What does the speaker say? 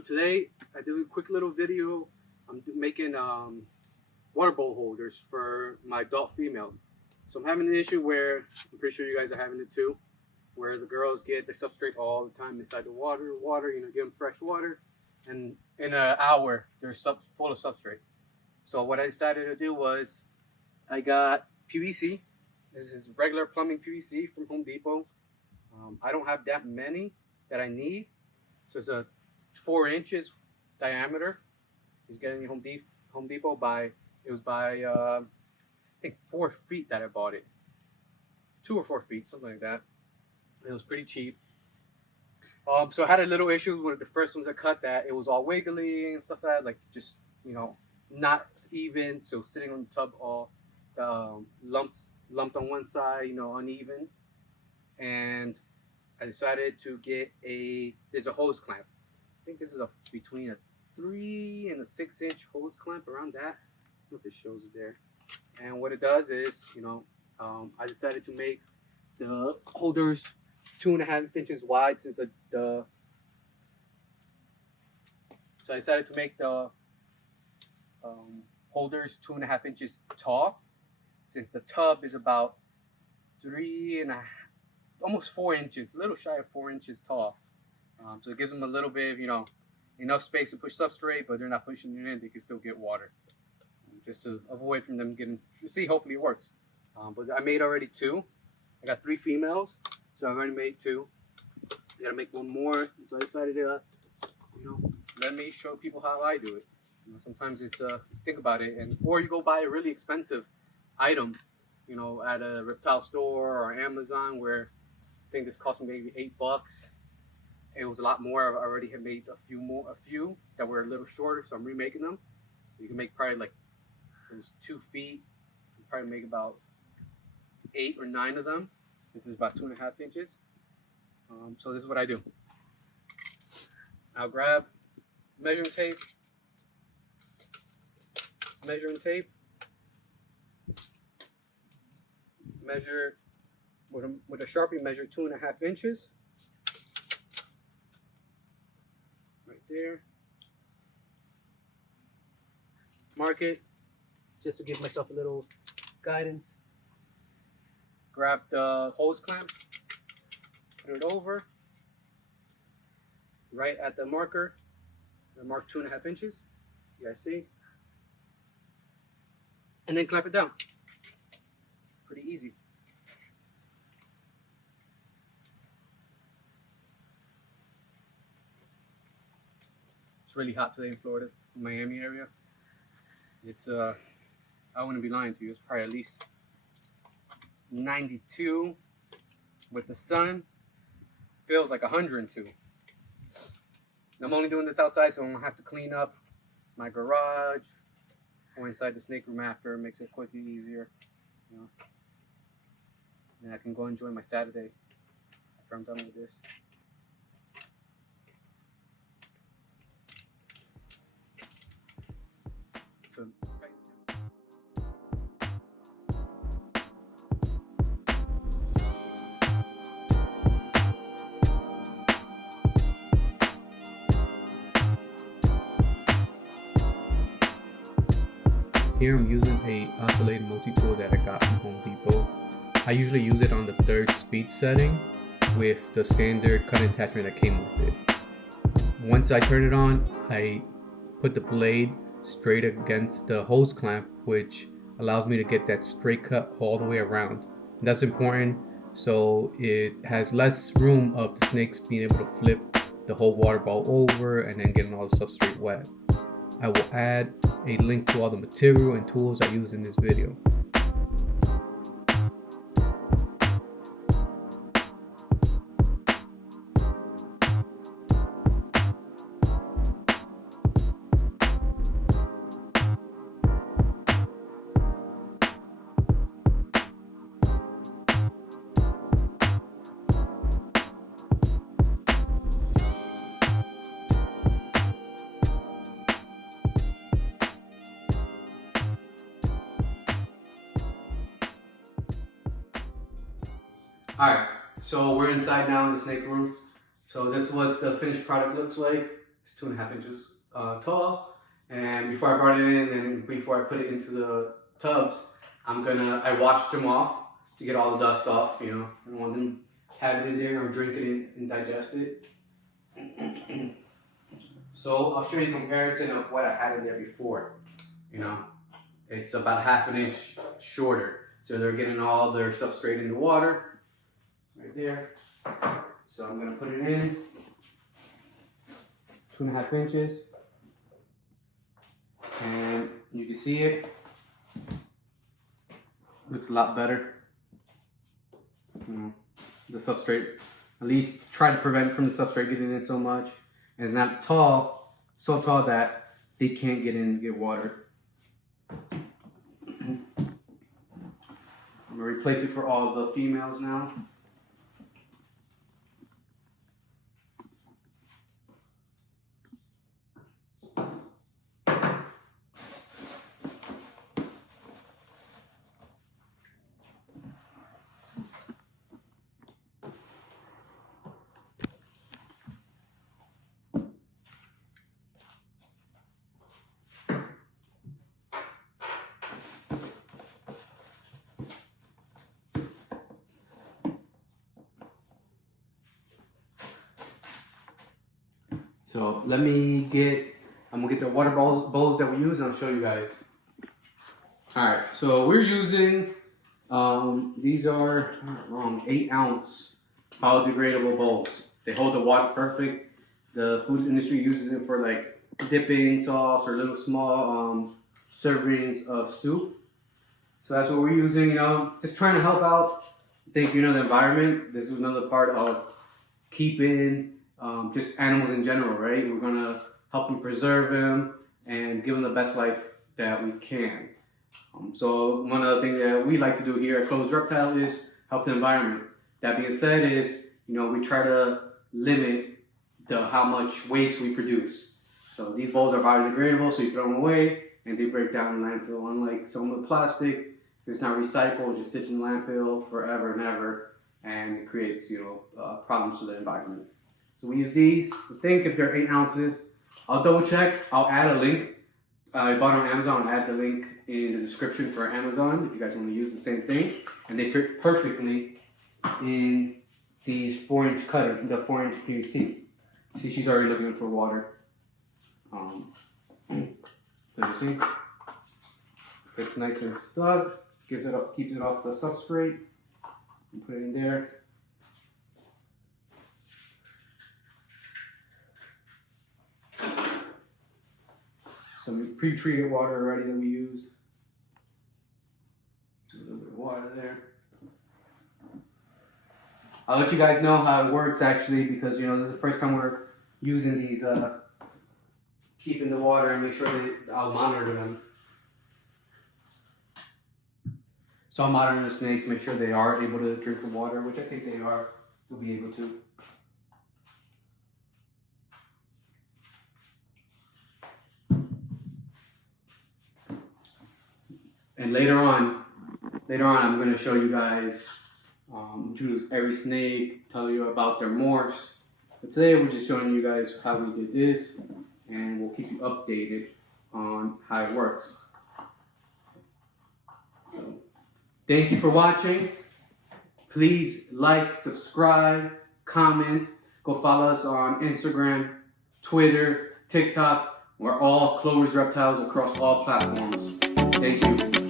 So today I do a quick little video. I'm making water bowl holders for my adult females. So I'm having an issue where I'm pretty sure you guys are having it too, where the girls get the substrate all the time inside the water, give them fresh water, and in an hour they're full of substrate. So what I decided to do was I got PVC. This is regular plumbing PVC from Home Depot. I don't have that many that I need, so it's a 4 inches diameter. He's getting Home Depot by I think 4 feet that I bought it, 2 or 4 feet, something like that. It was pretty cheap. So I had a little issue with the first ones I cut, that it was all wiggly and stuff like that, like just not even. So sitting on the tub, all lumped on one side, uneven. And I decided to get there's a hose clamp. I think this is between a 3 and a 6 inch hose clamp, around that. I don't know if it shows it there. And what it does is, I decided to make the holders 2.5 inches wide, so I decided to make the holders 2.5 inches tall, since the tub is about 3.5, almost 4 inches, a little shy of 4 inches tall. So it gives them a little bit of, enough space to push substrate, but they're not pushing it in. They can still get water, just to avoid from them getting. See, hopefully it works. But I made already 2. I got 3 females, so I've already made 2. I gotta make one more, so I decided to, let me show people how I do it. Sometimes it's think about it, or you go buy a really expensive item, at a reptile store or Amazon, where I think this cost me maybe $8. It was a lot more. I already had made a few that were a little shorter, so I'm remaking them. You can make probably like, it was 2 feet. You can probably make about 8 or 9 of them. This is about 2.5 inches. So this is what I do. I'll grab measuring tape, measure with a Sharpie, measure 2.5 inches. Right there. Mark it, just to give myself a little guidance. Grab the hose clamp, put it over, right at the marker. I mark 2.5 inches. You guys see? And then clamp it down. Pretty easy. It's really hot today in Florida, Miami area. It's I wouldn't be lying to you, it's probably at least 92 with the sun. Feels like 102. I'm only doing this outside, so I don't have to clean up my garage or inside the snake room after. It makes it quickly easier. And I can go enjoy my Saturday after I'm done with this. So here I'm using a oscillating multi-tool that I got from Home Depot. I usually use it on the 3rd speed setting with the standard cut attachment that came with it. Once I turn it on, I put the blade straight against the hose clamp, which allows me to get that straight cut all the way around. And that's important, so it has less room of the snakes being able to flip the whole water ball over and then getting all the substrate wet. I will add a link to all the material and tools I use in this video. Alright, so we're inside now in the snake room. So this is what the finished product looks like. It's 2.5 inches tall. And before I brought it in and before I put it into the tubs, I washed them off to get all the dust off. You know, I don't want them have it in there or drink it and digest it. So I'll show you a comparison of what I had in there before. You know, it's about 1/2 inch shorter. So they're getting all their substrate in the water right there. So I'm gonna put it in 2.5 inches. And you can see it. Looks a lot better. You know, the substrate, at least try to prevent from the substrate getting in so much. And it's not tall, so tall that they can't get in and get water. I'm gonna replace it for all the females now. So I'm gonna get the water bowls that we use and I'll show you guys. All right, so we're using, these are 8-ounce biodegradable bowls. They hold the water perfect. The food industry uses it for like dipping sauce or little small servings of soup. So that's what we're using, you know, just trying to help out. I think, you know, the environment. This is another part of keeping just animals in general, right? We're gonna help them preserve them and give them the best life that we can. So one of the things that we like to do here at Closed Reptile is help the environment. That being said is, you know, we try to limit how much waste we produce. So these bowls are biodegradable, so you throw them away and they break down in landfill. Unlike some of the plastic, if it's not recycled, it just sits in landfill forever and ever, and it creates, you know, problems to the environment. So we use these. I think if they're 8 ounces, I'll double check. I'll add a link. I bought on Amazon. I'll add the link in the description for Amazon if you guys want to use the same thing. And they fit perfectly in these 4-inch cutter, the 4-inch PVC. See, she's already looking for water. So you see, it's nice and stuck. Keeps it off the substrate. And put it in there. Some pre-treated water already that we used. A little bit of water there. I'll let you guys know how it works actually, because you know this is the first time we're using these, keeping the water and make sure that I'll monitor them. So I'll monitor the snakes, make sure they are able to drink the water, which I think they are. They'll be able to. And later on, I'm going to show you guys, choose every snake, tell you about their morphs. But today we're just showing you guys how we did this, and we'll keep you updated on how it works. So, thank you for watching. Please like, subscribe, comment. Go follow us on Instagram, Twitter, TikTok. We're all Clover's Reptiles across all platforms. Thank you.